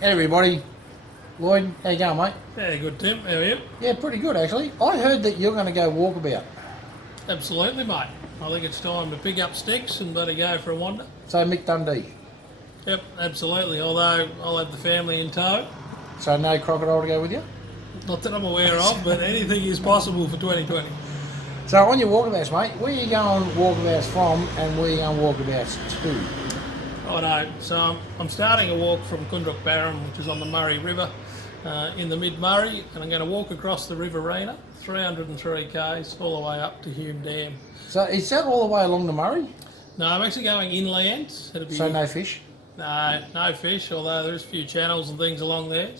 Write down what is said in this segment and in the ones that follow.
Hey everybody, Lloyd, how you going, mate? Yeah, good, Tim. How are you? Yeah, pretty good actually. I heard that you're going to go walkabout. Absolutely, mate. I think it's time to pick up sticks and better go for a wander. So Mick Dundee. Yep, absolutely. Although I'll have the family in tow. So no crocodile to go with you. Not that I'm aware of, but anything is possible for 2020. So on your walkabouts, mate, where are you going walkabouts from, and where are you going walkabouts to? Righto. So I'm starting a walk from Kundrook Barham, which is on the Murray River, in the mid-Murray, and I'm going to walk across the Riverina, 303 k's, all the way up to Hume Dam. So is that all the way along the Murray? No, I'm actually going inland. So no fish. No fish, although there's a few channels and things along there.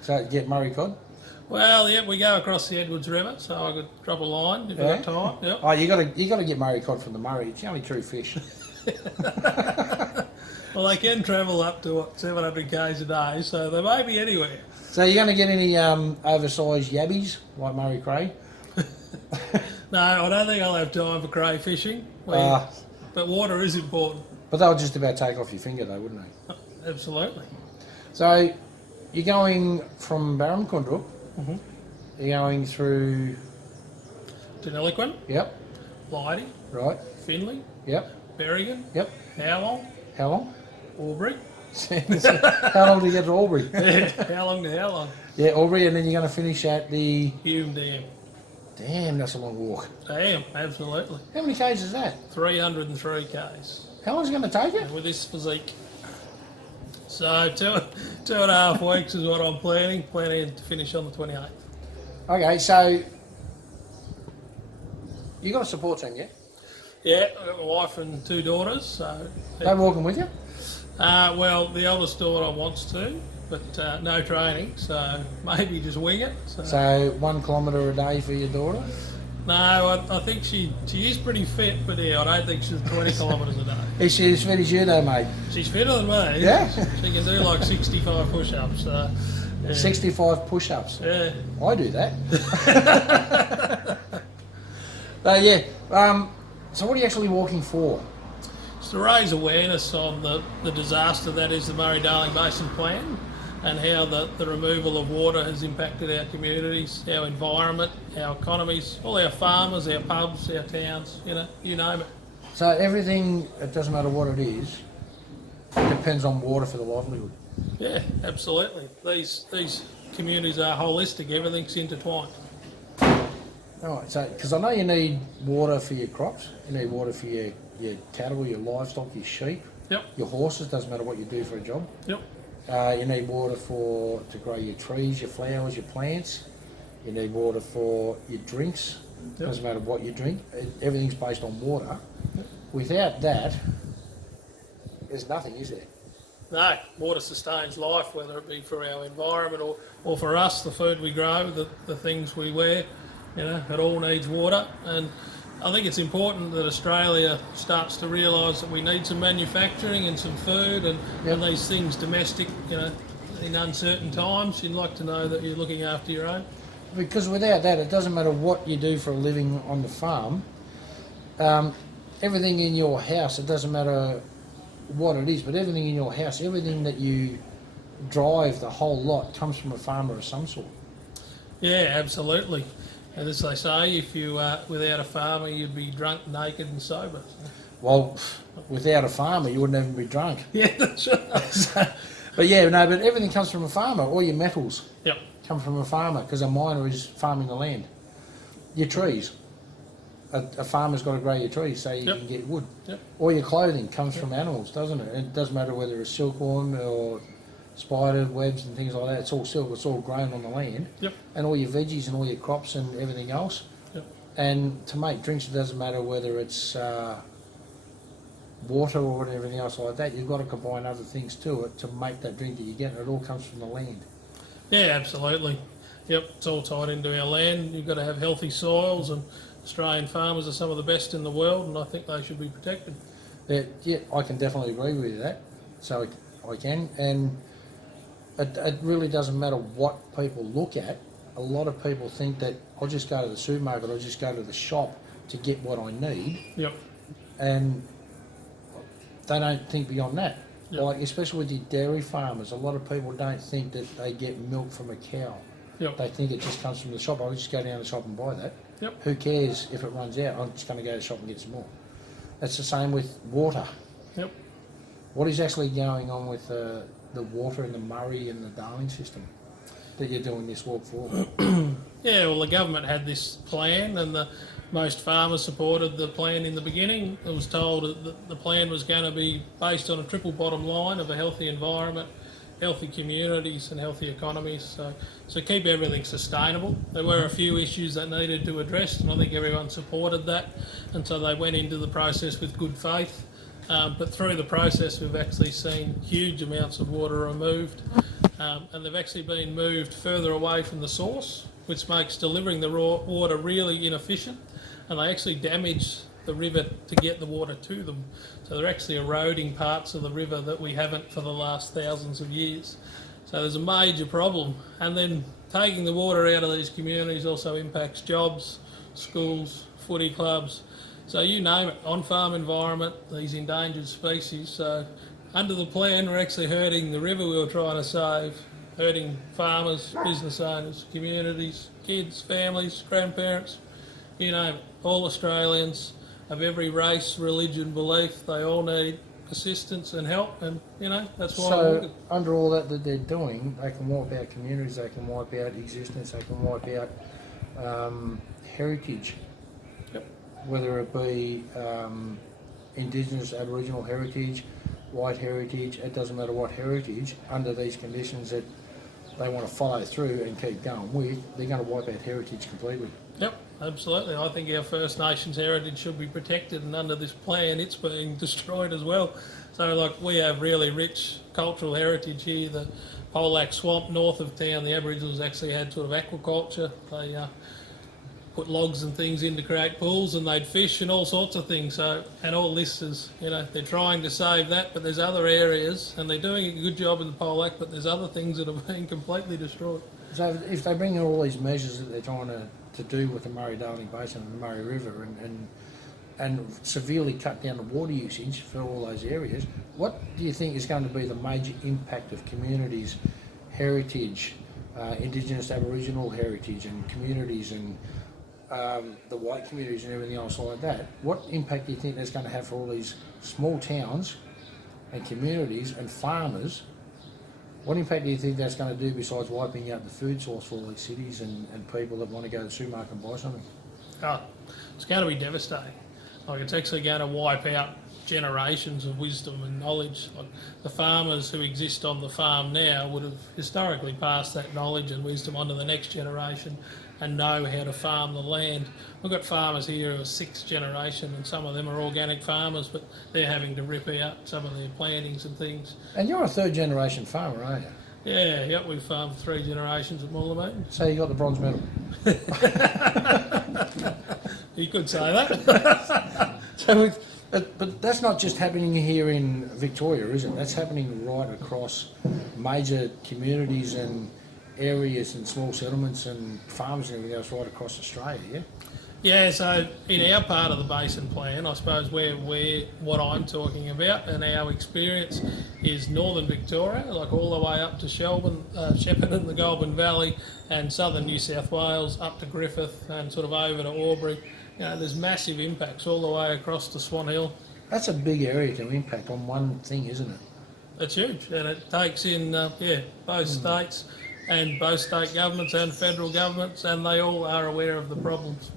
So get Murray cod. Well, yeah, we go across the Edwards River, so I could drop a line if I got time. Yep. Oh, you got to get Murray cod from the Murray. It's the only true fish. Well, they can travel up to 700 k's a day, so they may be anywhere. So you're going to get any oversized yabbies like Murray Cray? No, I don't think I'll have time for cray fishing. But water is important. But they'll just about take off your finger though, wouldn't they? Absolutely. So you're going from Barham Kundrook. Mm-hmm. You're going through. Deniliquin, Yep. Leidy, Right. Finley, Yep. Berrigan, Yep. Howlong, How long? Albury. How long do you get to Albury? Yeah, Howlong to Howlong. Yeah, Albury, and then you're going to finish at the. Hume Dam. Damn, that's a long walk. Damn, absolutely. How many k's is that? 303 k's. How long is it going to take it? With this physique. So two and a half weeks is what I'm planning to finish on the 28th. Okay, so you got a support team, yeah? Yeah, I've got my wife and two daughters. So They walking with you? well, the eldest daughter wants to, but no training, so maybe just wing it. So 1 kilometre a day for your daughter? No, I think she is pretty fit, but yeah, I don't think she's 20 kilometres a day. Is she as fit as you though, mate? She's fitter than me. Yeah? She can do like 65 push-ups. So, yeah. 65 push-ups. Yeah. I do that. So what are you actually walking for? It's to raise awareness on the disaster that is the Murray-Darling Basin Plan and how the removal of water has impacted our communities, our environment, our economies, all our farmers, our pubs, our towns, you name it. So everything, it doesn't matter what it is, it depends on water for the livelihood. Yeah, absolutely. These communities are holistic, everything's intertwined. All right, so because I know you need water for your crops, you need water for your cattle, your livestock, your sheep, Yep, your horses, doesn't matter what you do for a job. yep, You need water to grow your trees, your flowers, your plants. You need water for your drinks. Yep. Doesn't matter what you drink. Everything's based on water. Yep. Without that, there's nothing, is there? No, water sustains life, whether it be for our environment or for us, the food we grow, the things we wear, it all needs water. And I think it's important that Australia starts to realise that we need some manufacturing and some food and these things domestic, in uncertain times. You'd like to know that you're looking after your own. Because without that, it doesn't matter what you do for a living on the farm. Everything in your house, it doesn't matter what it is, but everything in your house, everything that you drive, the whole lot, comes from a farmer of some sort. Yeah, absolutely. And as they say, if you without a farmer, you'd be drunk, naked and sober. Well, without a farmer, you wouldn't even be drunk. Yeah, that's right. But everything comes from a farmer. All your metals Yep. come from a farmer because a miner is farming the land. Your trees. A farmer's got to grow your trees so you can get wood. Yep. All your clothing comes from animals, doesn't it? It doesn't matter whether it's silkworm or spider webs and things like that. It's all silk. It's all grown on the land. Yep. And all your veggies and all your crops and everything else. Yep. And to make drinks, it doesn't matter whether it's water or everything else like that. You've got to combine other things to it to make that drink that you get. It all comes from the land. Yeah, absolutely. Yep, it's all tied into our land. You've got to have healthy soils, and Australian farmers are some of the best in the world, and I think they should be protected. Yeah, I can definitely agree with that. So I can, and it really doesn't matter what people look at. A lot of people think that I'll just go to the supermarket, I'll just go to the shop to get what I need, Yep. and they don't think beyond that. Yep. Like, especially with your dairy farmers, a lot of people don't think that they get milk from a cow. Yep. They think it just comes from the shop. I'll just go down the shop and buy that. Yep. Who cares if it runs out? I'm just going to go to the shop and get some more. That's the same with water. Yep. What is actually going on with the water in the Murray and the Darling system that you're doing this walk for? Yeah, well, the government had this plan, and most farmers supported the plan in the beginning. It was told that the plan was going to be based on a triple bottom line of a healthy environment, healthy communities and healthy economies, so keep everything sustainable. There were a few issues that needed to address, and I think everyone supported that, and so they went into the process with good faith. But through the process, we've actually seen huge amounts of water removed, and they've actually been moved further away from the source, which makes delivering the raw water really inefficient, and they actually damage the river to get the water to them. So they're actually eroding parts of the river that we haven't for the last thousands of years. So there's a major problem. And then taking the water out of these communities also impacts jobs, schools, footy clubs. So you name it, on-farm environment, these endangered species. So under the plan, we're actually hurting the river we were trying to save, hurting farmers, business owners, communities, kids, families, grandparents, you name it, all Australians of every race, religion, belief. They all need assistance and help, and that's why. So under all that they're doing, they can wipe out communities, they can wipe out existence, they can wipe out heritage. Yep. Whether it be Indigenous, Aboriginal heritage, white heritage, it doesn't matter what heritage, under these conditions that they want to follow through and keep going with, they're going to wipe out heritage completely. Yep, absolutely. I think our First Nations heritage should be protected, and under this plan it's being destroyed as well. So like, we have really rich cultural heritage here. The Polack Swamp north of town, the Aboriginals actually had sort of aquaculture. They put logs and things in to create pools, and they'd fish and all sorts of things. So, and all this is, they're trying to save that, but there's other areas, and they're doing a good job in the Polack, but there's other things that are being completely destroyed. So if they bring in all these measures that they're trying to do with the Murray-Darling Basin and the Murray River and severely cut down the water usage for all those areas, what do you think is going to be the major impact of communities, heritage, Indigenous Aboriginal heritage and communities and the white communities and everything else like that? What impact do you think that's going to have for all these small towns and communities and farmers? What impact do you think that's going to do besides wiping out the food source for all these cities and people that want to go to the supermarket and buy something? Oh, it's going to be devastating. Like, it's actually going to wipe out generations of wisdom and knowledge. Like, the farmers who exist on the farm now would have historically passed that knowledge and wisdom on to the next generation and know how to farm the land. We've got farmers here who are sixth generation, and some of them are organic farmers, but they're having to rip out some of their plantings and things. And you're a third generation farmer, aren't you? Yeah, we've farmed 3 generations at Moolameen. So you got the bronze medal. You could say that. So but that's not just happening here in Victoria, is it? That's happening right across major communities and areas and small settlements and farms and everything else right across Australia, yeah? Yeah, so in our part of the basin plan, I suppose where what I'm talking about and our experience is northern Victoria, like all the way up to Shepparton, the Goulburn Valley, and southern New South Wales, up to Griffith and sort of over to Albury. There's massive impacts all the way across to Swan Hill. That's a big area to impact on one thing, isn't it? It's huge, and it takes in both states and both state governments and federal governments, and they all are aware of the problems.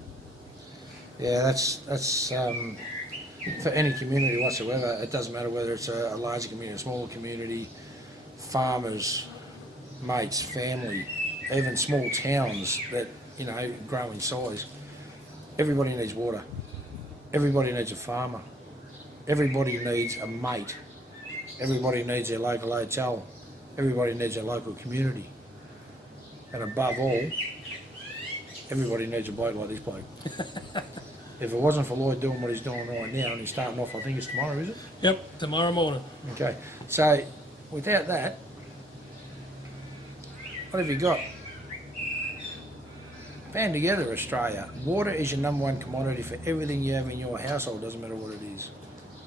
Yeah, that's for any community whatsoever. It doesn't matter whether it's a larger community, a smaller community, farmers, mates, family, even small towns that grow in size. Everybody needs water. Everybody needs a farmer. Everybody needs a mate. Everybody needs their local hotel. Everybody needs their local community. And above all, everybody needs a bloke like this bloke. If it wasn't for Lloyd doing what he's doing right now, and he's starting off, I think it's tomorrow, is it? Yep, tomorrow morning. Okay, so without that, what have you got? Band together, Australia. Water is your number one commodity for everything you have in your household, doesn't matter what it is.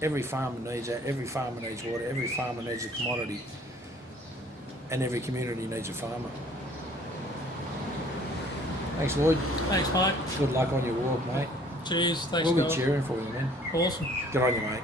Every farmer needs that. Every farmer needs water. Every farmer needs a commodity, and every community needs a farmer. Thanks, Lloyd. Thanks, mate. Good luck on your walk, mate. Cheers. Thanks, We'll be guys. cheering for you, man. Awesome. Good on you, mate.